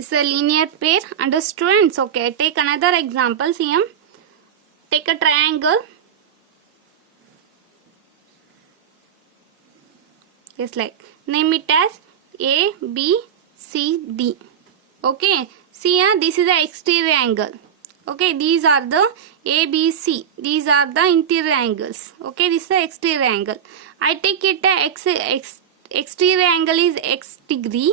is a linear pair. And students, okay, take another example. See, take a triangle. Just like name it as A, B, C, D. Okay, see here, this is the exterior angle. Okay, these are the A, B, C. These are the interior angles. Okay, this is the exterior angle. I take it exterior angle is x degree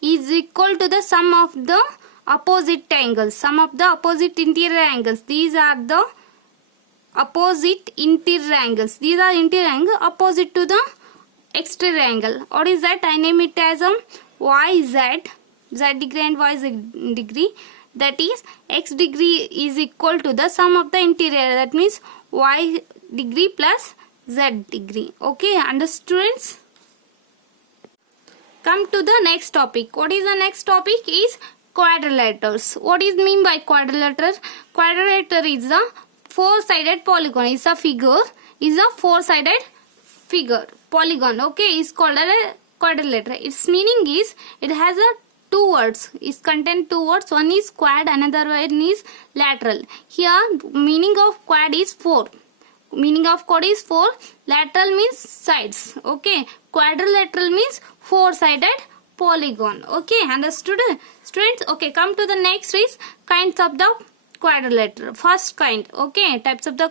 is equal to the sum of the opposite angles. Sum of the opposite interior angles. These are the opposite interior angles. These are interior angle opposite to the exterior angle. What is that? I name it as YZ. Z degree and Y Z degree. That is x degree is equal to the sum of the interior. That means Y degree plus Z degree. Okay, understood? Come to the next topic. What is the next topic? Is quadrilaters. What is mean by quadrilateral? Quadrilateral is a four-sided polygon. Is a figure. Is a four-sided figure. Polygon. Okay, is called a quadrilateral. Its meaning is it has a two words. It contains two words. One is quad, another one is lateral. Here, meaning of quad is four. Meaning of quad is four. Lateral means sides. Okay. Quadrilateral means four-sided polygon. Okay. Understood? Students, okay. Come to the next is kinds of the quadrilateral. First kind. Okay. Types of the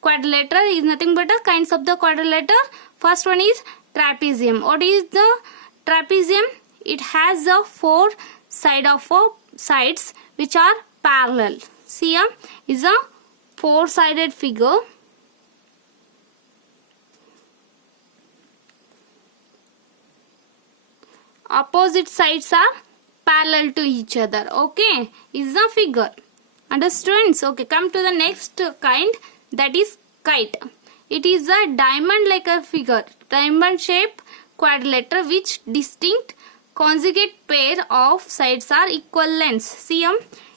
quadrilateral is nothing but the kinds of the quadrilateral. First one is trapezium. What is the trapezium? It has the four sides which are parallel. See here is a four-sided figure. Opposite sides are parallel to each other. Okay, is the figure. Understood? Okay, come to the next kind, that is kite. It is a diamond like a figure, diamond shape quadrilateral which distinct conjugate pair of sides are equal lengths. See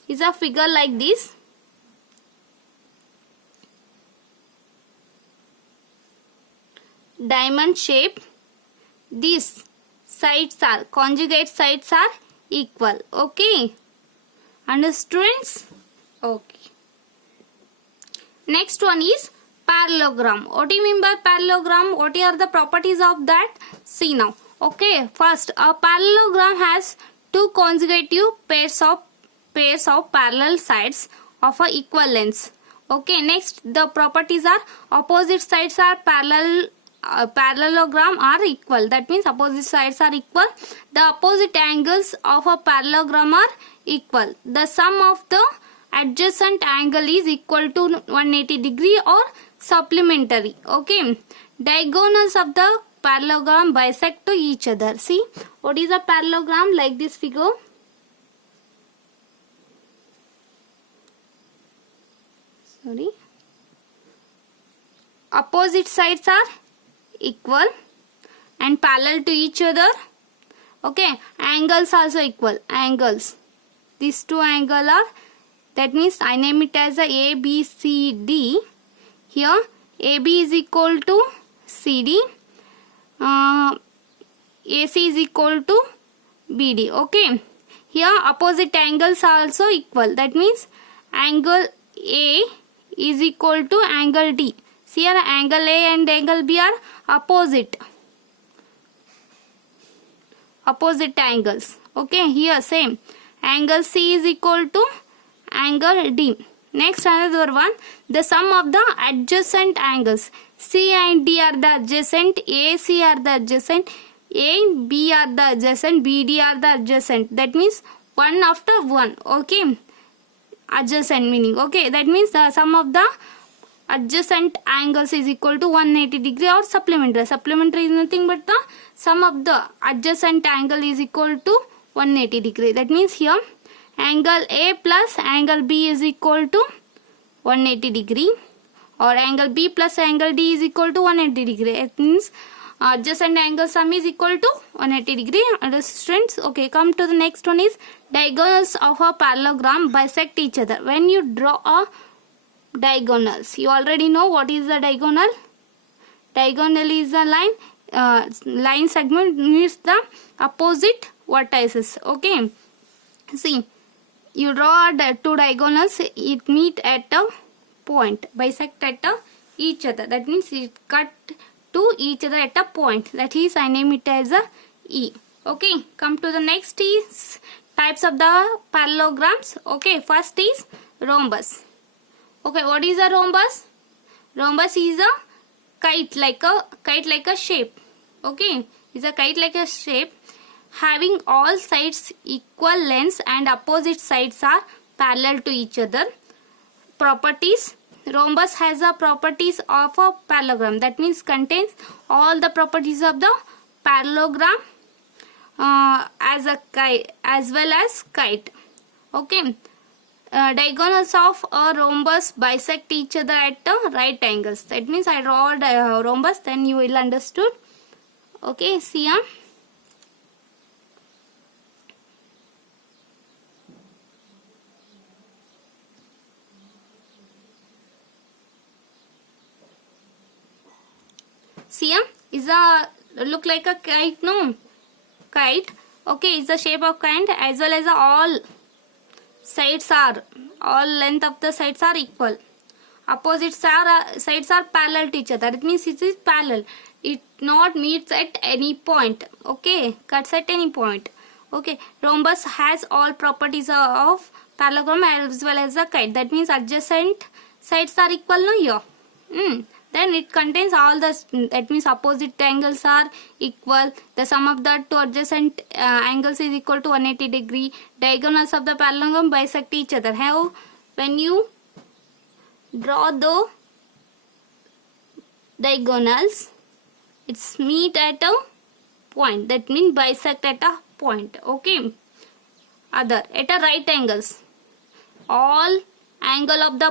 is a figure like this. Diamond shape. These sides are conjugate sides are equal. Okay, understood? Okay. Next one is parallelogram. What do you mean by parallelogram? What are the properties of that? See now. Okay, first a parallelogram has two consecutive pairs of parallel sides of a equal lengths. Okay, next the properties are opposite sides are parallel. Parallelogram are equal. That means opposite sides are equal. The opposite angles of a parallelogram are equal. The sum of the adjacent angle is equal to 180 degree or supplementary. Okay. Diagonals of the parallelogram bisect to each other. See what is a parallelogram? Like this figure. Sorry. Opposite sides are equal and parallel to each other. Okay, angles also equal. Angles, these two angles are, that means I name it as a B, C, D. Here AB is equal to CD, AC is equal to BD. Okay, here opposite angles are also equal. That means angle A is equal to angle D. See here angle A and angle B are opposite angles. Okay, here same angle C is equal to angle D. Next another one, the sum of the adjacent angles. C and D are the adjacent, A, C are the adjacent, A, B are the adjacent, B, D are the adjacent. That means one after one. Okay, adjacent meaning. Okay, that means the sum of the adjacent angles is equal to 180 degree or supplementary. Supplementary is nothing but the sum of the adjacent angle is equal to 180 degree. That means here angle A plus angle B is equal to 180 degree, or angle B plus angle D is equal to 180 degree. It means adjacent angle sum is equal to 180 degree. Understand? Okay, come to the next one is diagonals of a parallelogram bisect each other. When you draw a diagonals, you already know what is the diagonal. Diagonal is a line segment means the opposite vertices. Okay, See, you draw two diagonals, it meet at a point, bisect at each other. That means it cut to each other at a point. That is, I name it as a E. Okay, come to the next is types of the parallelograms. Okay, first is rhombus. Okay, what is a rhombus? Rhombus is a kite like a shape. Okay, is a kite like a shape having all sides equal lengths and opposite sides are parallel to each other. Properties: rhombus has the properties of a parallelogram. That means contains all the properties of the parallelogram as a kite as well as kite. Okay. Diagonals of a rhombus bisect each other at right angles. That means I draw a rhombus, then you will understood. Okay, see here. See here, is a look like a kite, no? Kite. Okay, it's the shape of kite as well as all length of the sides are equal. Opposite sides are parallel to each other. That means it is parallel. It not meets at any point. Okay, cuts at any point. Okay, rhombus has all properties of parallelogram as well as the kite. That means adjacent sides are equal, no, here. Then it contains all the, that means opposite angles are equal. The sum of the two adjacent angles is equal to 180 degree. Diagonals of the parallelogram bisect each other. How? When you draw the diagonals, it's meet at a point. That means bisect at a point. Okay. Other at a right angles. All angle of the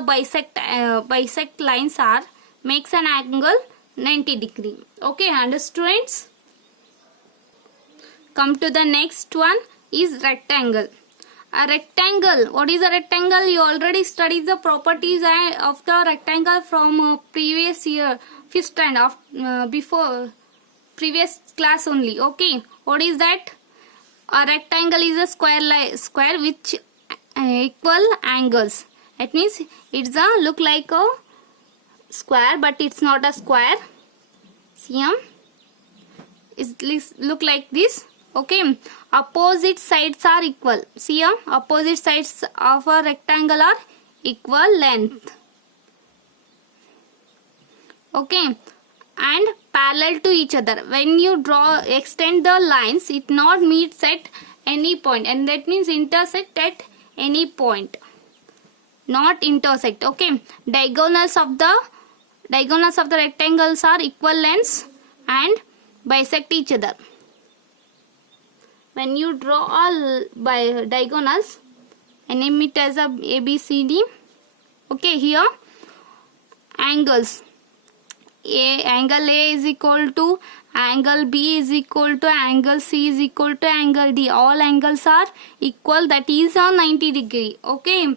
bisect lines are makes an angle 90 degree. Okay, understood, students? Come to the next one is rectangle. A rectangle. What is a rectangle? You already studied the properties of the rectangle from previous year, 5th standard of before previous class only. Okay, what is that? A rectangle is a square which equal angles. That means it's a look like a square, but it's not a square. See here, it look like this. Okay, opposite sides are equal. See here, opposite sides of a rectangle are equal length. Okay, and parallel to each other. When you extend the lines, it not meets at any point, and that means intersect at any point. Not intersect. Okay, diagonals of the rectangles are equal lengths and bisect each other. When you draw all by diagonals, I name it as a B, C, D. Okay, here angles. Angle A is equal to angle B is equal to angle C is equal to angle D. All angles are equal. That is a 90 degree. Okay,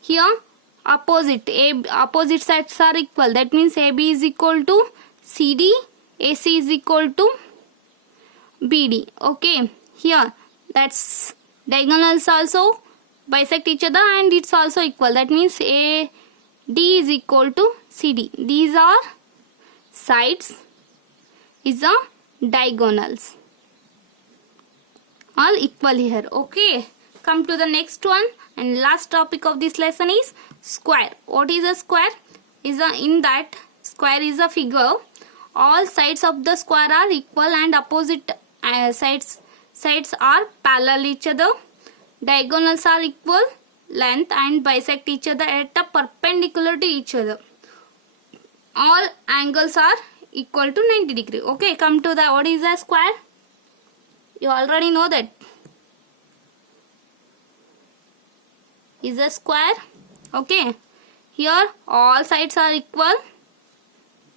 here opposite sides are equal. That means AB is equal to CD, AC is equal to BD. Okay, here that's diagonals also bisect each other and it's also equal. That means AD is equal to CD. These are sides, is a diagonals, all equal here. Okay, come to the next one and last topic of this lesson is square. What is a square? In that square is a figure. All sides of the square are equal and opposite sides are parallel each other. Diagonals are equal length and bisect each other at a perpendicular to each other. All angles are equal to 90 degree. Okay, come to the what is a square? You already know that. Is a square. Okay, here all sides are equal.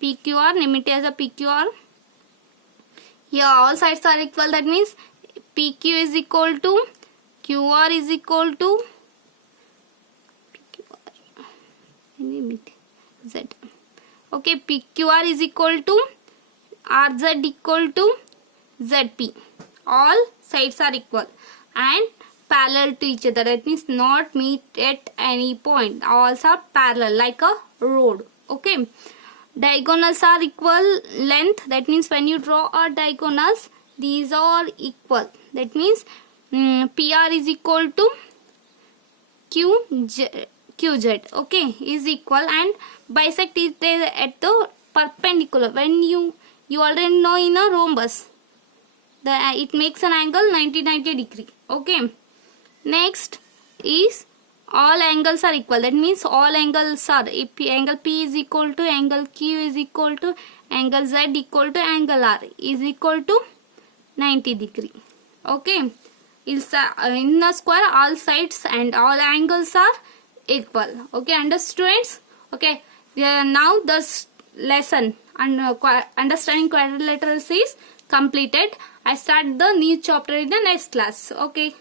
PQR, name it as a PQR. Here all sides are equal. That means PQ is equal to QR is equal to Z. Okay, PQR is equal to RZ equal to ZP. All sides are equal and parallel to each other, that means not meet at any point. All are parallel like a road. Okay, diagonals are equal length, that means when you draw a diagonals, these are equal, that means PR is equal to QZ, okay, is equal, and bisect is at the perpendicular. When you already know in a rhombus, it makes an angle 90 degree. Okay, next is all angles are equal, that means all angles are, if angle P is equal to angle Q is equal to angle Z equal to angle R is equal to 90 degree. Okay, in a square all sides and all angles are equal. Okay, understood students? Okay, now the lesson and understanding quadrilaterals is completed. I start the new chapter in the next class. Okay.